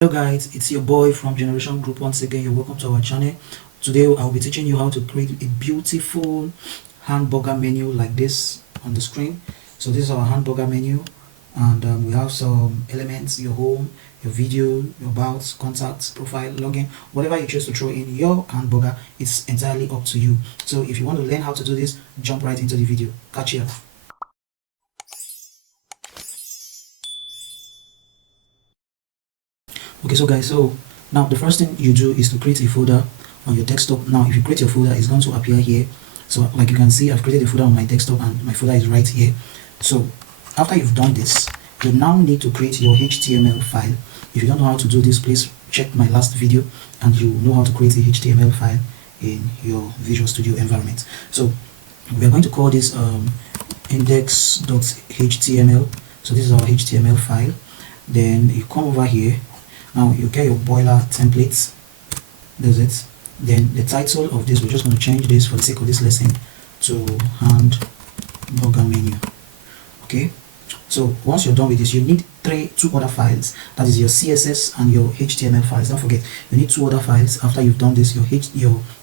Hello guys, it's your boy from Generation Group. Once again, you're welcome to our channel. Today I'll be teaching you how to create a beautiful hamburger menu like this on the screen. So this is our hamburger menu, and we have some elements: your home, your video, your about, contacts, profile, login, whatever you choose to throw in your hamburger. It's entirely up to you. So if you want to learn how to do this, jump right into the video. Catch you. Okay, so guys, so now the first thing you do is to create a folder on your desktop. Now if you create your folder, it's going to appear here. So like you can see, I've created a folder on my desktop and my folder is right here. So after you've done this, you now need to create your HTML file. If you don't know how to do this, please check my last video and you know how to create a HTML file in your Visual Studio environment. So we are going to call this index.html. so this is our HTML file. Then you come over here. Now you get your boiler templates. That's it. Then the title of this, we're just going to change this for the sake of this lesson to hamburger menu. Okay, so once you're done with this, you need two other files. That is your CSS and your HTML files. Don't forget, you need two other files after you've done this: your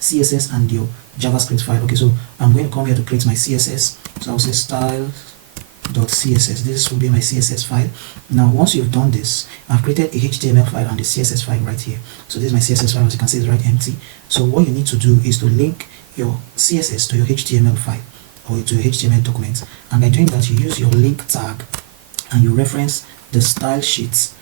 CSS and your JavaScript file. Okay, so I'm going to come here to create my CSS. So I'll say style.css. This will be my CSS file. Now once you've done this, I've created a HTML file and the CSS file right here. So this is my CSS file. As you can see, it's right empty. So what you need to do is to link your CSS to your HTML file or to your HTML document, and by doing that you use your link tag and you reference the style sheets.css.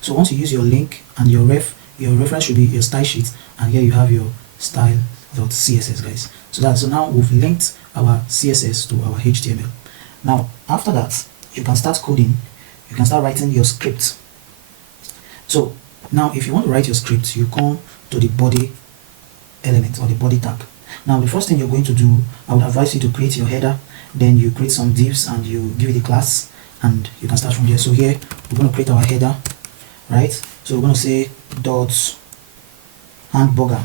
So once you use your link and your reference should be your style sheet, and here you have your style.css, guys. So now we've linked our CSS to our HTML. Now after that, you can start coding. You can start writing your script. So now if you want to write your script, you come to the body element or the body tag. Now the first thing you're going to do, I would advise you to create your header. Then you create some divs and you give it a class, and you can start from there. So here we're going to create our header, right? So we're going to say dot hamburger.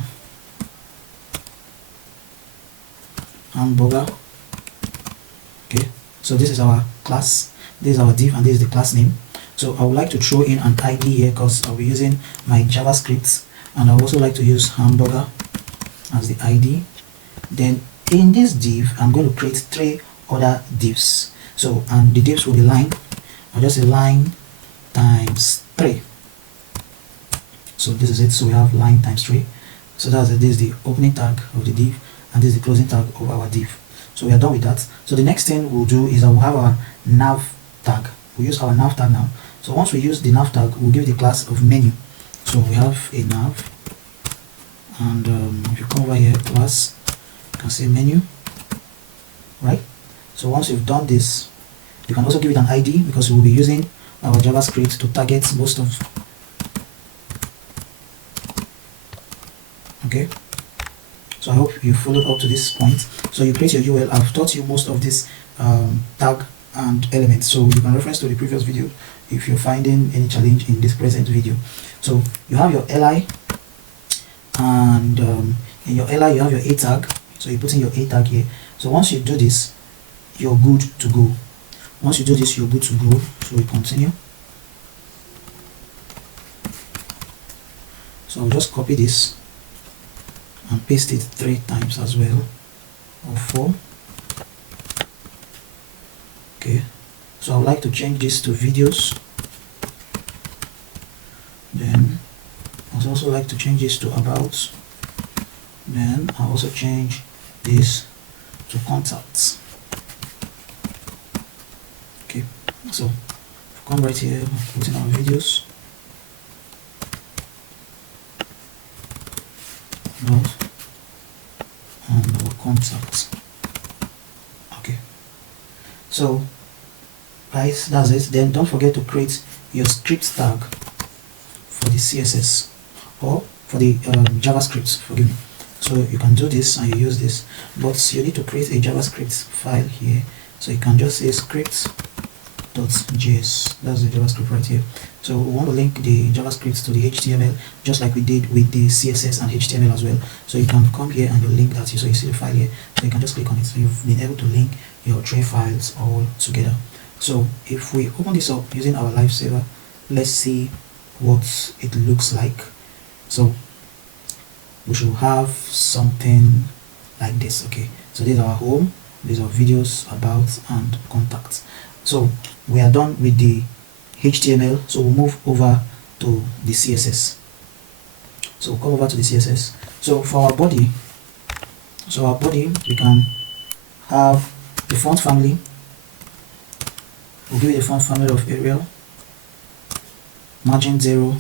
Okay, so this is our class, this is our div, and this is the class name. So I would like to throw in an ID here because I'll be using my JavaScript, and I would also like to use hamburger as the ID. Then in this div, I'm going to create three other divs. So and the divs will be line. I'll just say line times 3. So this is it. So we have line times 3. So this is the opening tag of the div, and this is the closing tag of our div. So we are done with that. So the next thing we'll do is we'll have our nav tag. We'll use our nav tag now. So once we use the nav tag, we'll give it the class of menu. So we have a nav, and if you come over here, class, you can say menu, right? So once you've done this, you can also give it an ID because we'll be using our JavaScript to target most of. Okay, so I hope you followed up to this point. So you create your URL. I've taught you most of this tag and elements, so you can reference to the previous video if you're finding any challenge in this present video. So you have your li, and in your li you have your a tag. So you put in your a tag here. So once you do this, you're good to go. Once you do this, you're good to go. So we continue. So I'll just copy this and paste it 3 times as well, or 4. Okay, so I would like to change this to videos. Then I would also like to change this to about. Then I'll also change this to contacts. Okay, so come right here, put in our videos, and our contacts. Okay, so guys, that's it. Then don't forget to create your script tag for the CSS or for the JavaScript, forgive me. So you can do this and you use this, but you need to create a JavaScript file here. So you can just say script.js. that's the JavaScript right here. So we want to link the JavaScript to the HTML just like we did with the CSS and HTML as well. So you can come here and you link that. So you see the file here, so you can just click on it. So you've been able to link your 3 files all together. So if we open this up using our live server, let's see what it looks like. So we should have something like this. Okay, so this is our home, these are videos, about, and contacts. So we are done with the HTML, so we'll move over to the CSS. So we'll come over to the CSS. So for our body, we can have the font family. We'll give it a font family of Arial, margin 0,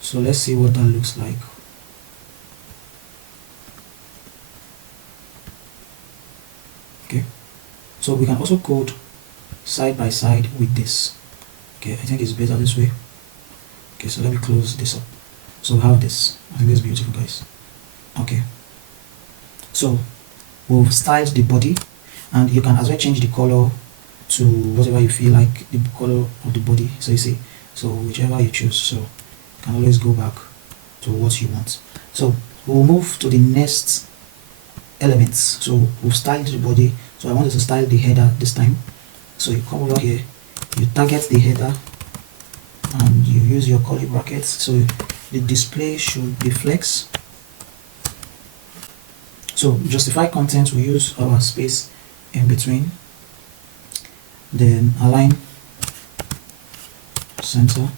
so let's see what that looks like. Okay, so we can also code side by side with this. Okay, I think it's better this way. Okay, so let me close this up. So we have this. I think it's beautiful, guys. Okay, so we've styled the body, and you can as well change the color to whatever you feel like, the color of the body. So you see, so whichever you choose, so you can always go back to what you want. So we'll move to the next elements. So we've styled the body, so I wanted to style the header this time. So you come over here, you target the header, and you use your curly brackets. So the display should be flex. So justify content, we use our space in between, then align center,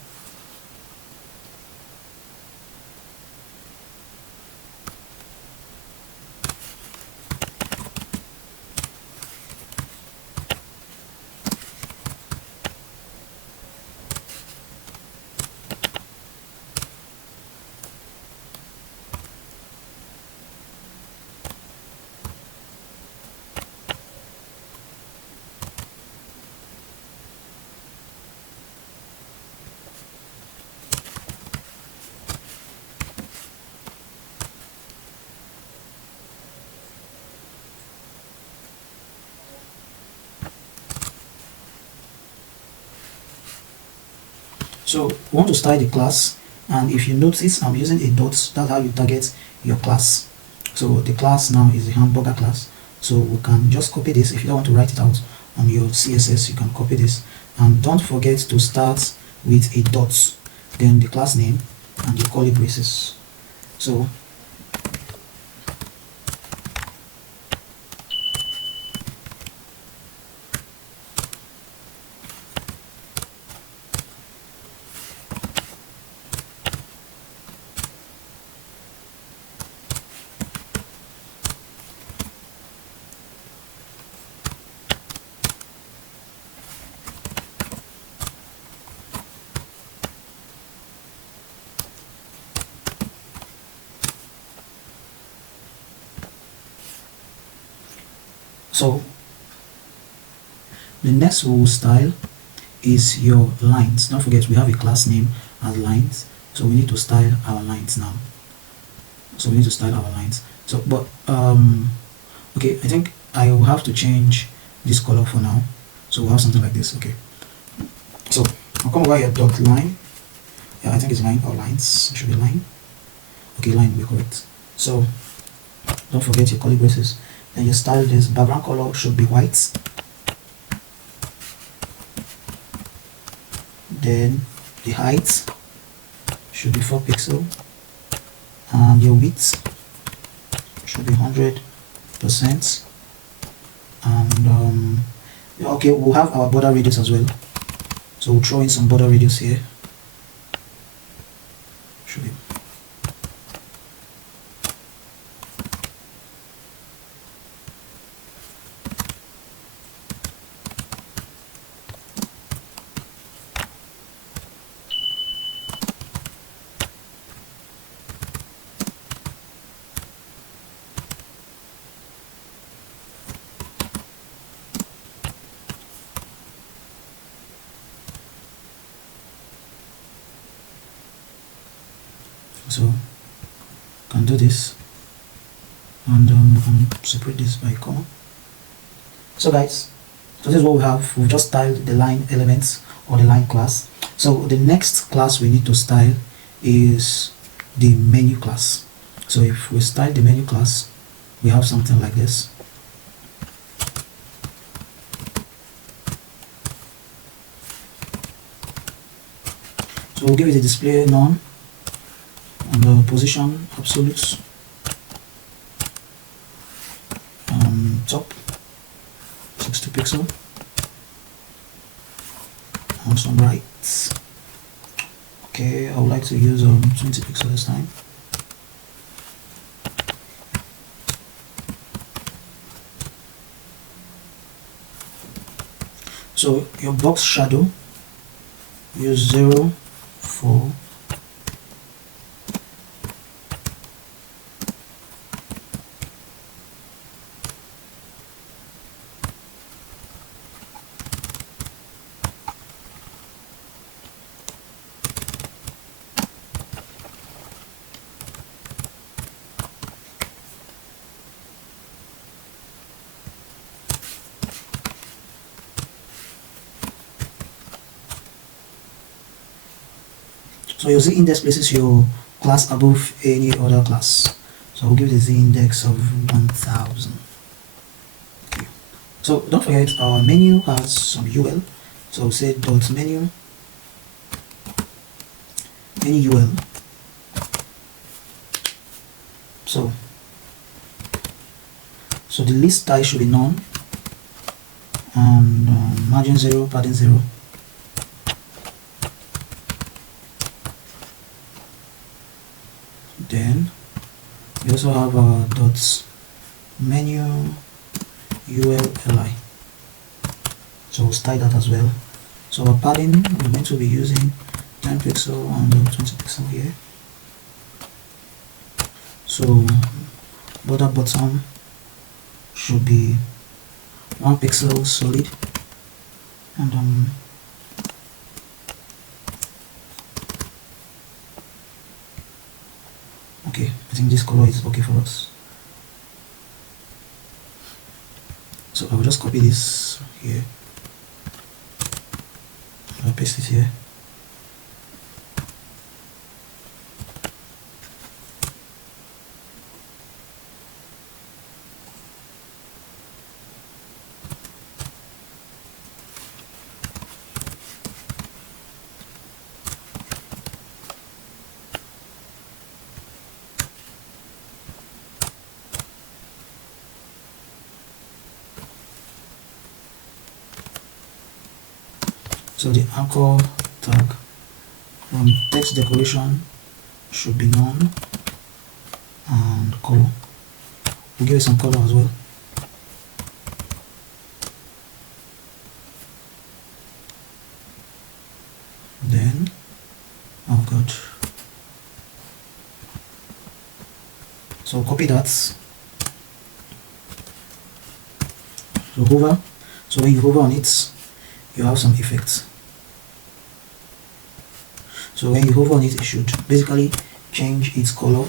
so we want to style the class, and if you notice I'm using a dot. That's how you target your class. So the class now is the Hamburger class, so we can just copy this. If you don't want to write it out on your CSS, you can copy this, and don't forget to start with a dot, then the class name and the curly braces. So So the next we will style is your lines. Don't forget we have a class name as lines, so we need to style our lines now. So we need to style our lines. So but okay, I think I will have to change this color for now. So we'll have something like this. Okay, so I'll come over here, dot line. Yeah, I think it's line or lines. It should be line. Okay, line will be correct. So don't forget your curly braces. Then you style this. Background color should be white. Then the height should be 4 pixels, and your width should be 100%. And okay, we'll have our border radius as well. So we'll throw in some border radius here. Should be so can do this, and separate this by comma. So guys, So this is what we have. We've just styled the line elements or the line class. So the next class we need to style is the menu class. So if we style the menu class, we have something like this. So we'll give it a display none and the position absolute, top 60 pixel and some right. Okay, I would like to use 20 pixel this time. So your box shadow, use 0, 4, so your z index places your class above any other class. So I'll give the z index of 1000. Okay. So don't forget our menu has some UL. So we'll say dot menu UL. So the list type should be none and margin 0, padding 0. Then we also have our dot menu ULLI. So we'll style that as well. So our padding, we're going to be using 10 pixel and 20 pixel here. So border bottom should be 1 pixel solid and okay, I think this color is okay for us. So I will just copy this here. I'll paste it here. So the anchor tag from text decoration should be none and color. We'll give it some color as well. Then, oh god. So copy that. So hover. So when you hover on it, you have some effects. So when you hover on it, it should basically change its color.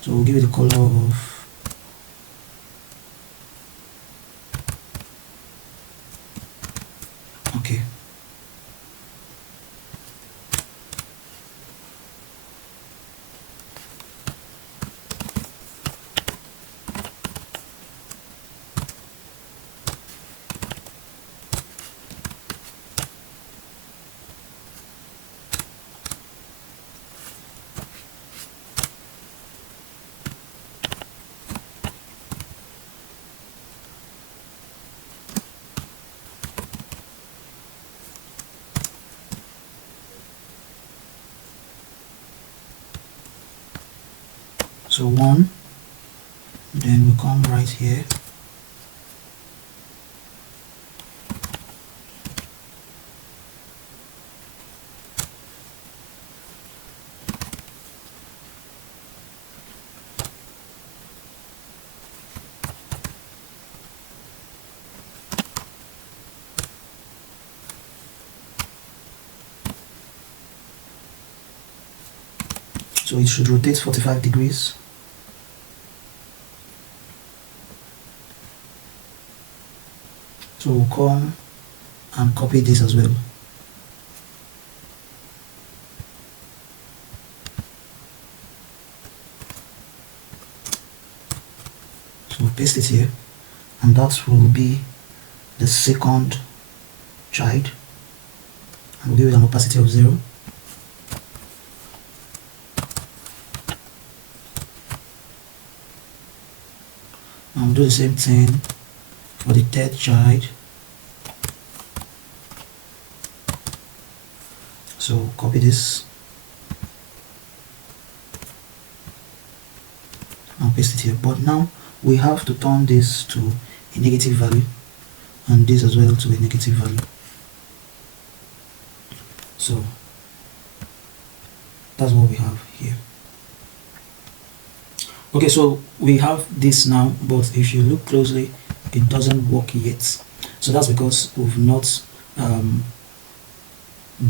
So we'll give it a color of okay. So 1, then we come right here. So it should rotate 45 degrees. So we'll come and copy this as well. So we'll paste it here, and that will be the second child, and we'll give it an opacity of 0. And we'll do the same thing for the third child. So copy this and paste it here. But now we have to turn this to a negative value, and this as well to a negative value. So that's what we have here. Okay, so we have this now, but if you look closely, it doesn't work yet. So that's because we've not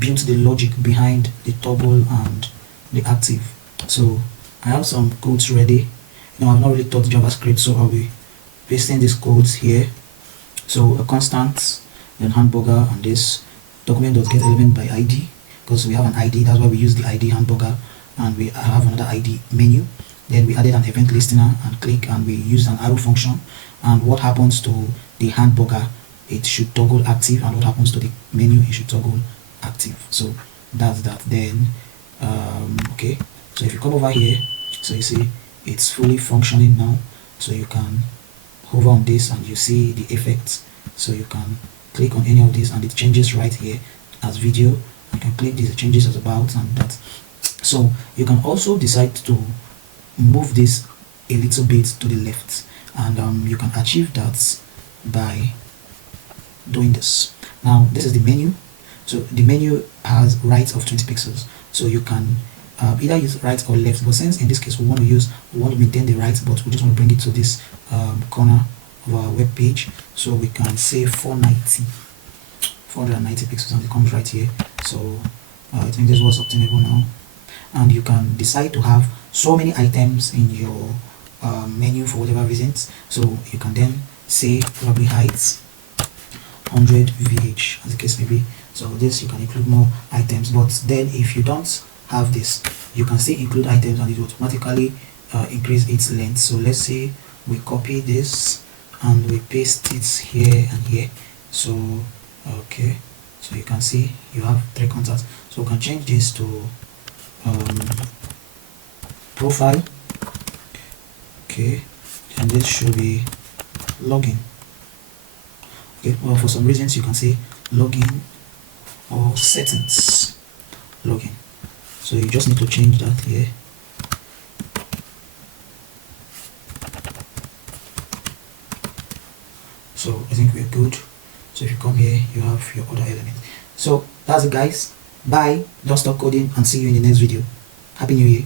built the logic behind the toggle and the active. So I have some codes ready. I've not really taught JavaScript, so I'll be pasting these codes here. So a constant, then Hamburger, and this document.getElement by ID, because we have an ID. That's why we use the ID Hamburger, and we have another ID menu. Then we added an event listener and click, and we used an arrow function. And what happens to the Hamburger, it should toggle active, and what happens to the menu, it should toggle active. So that's that. Then okay, so if you come over here, so you see it's fully functioning now. So you can hover on this and you see the effects. So you can click on any of these and it changes right here as video. You can click this, it changes as about, and that. So you can also decide to move this a little bit to the left, and you can achieve that by doing this. Now this is the menu. So the menu has right of 20 pixels, so you can either use right or left, but since in this case we want to maintain the right, but we just want to bring it to this corner of our web page, so we can say 490 pixels, and it comes right here. So I think this was obtainable now, and you can decide to have so many items in your menu for whatever reasons. So you can then say probably height 100 VH as the case may be. So this you can include more items, but then if you don't have this, you can still include items and it will automatically increase its length. So let's say we copy this and we paste it here and here. So okay, so you can see you have 3 contacts. So we can change this to profile. Okay, and this should be login. Okay, well, for some reasons you can say login or settings login. So you just need to change that here. So I think we're good. So if you come here, you have your other element. So that's it, guys. Bye. Don't stop coding, and see you in the next video. Happy New Year.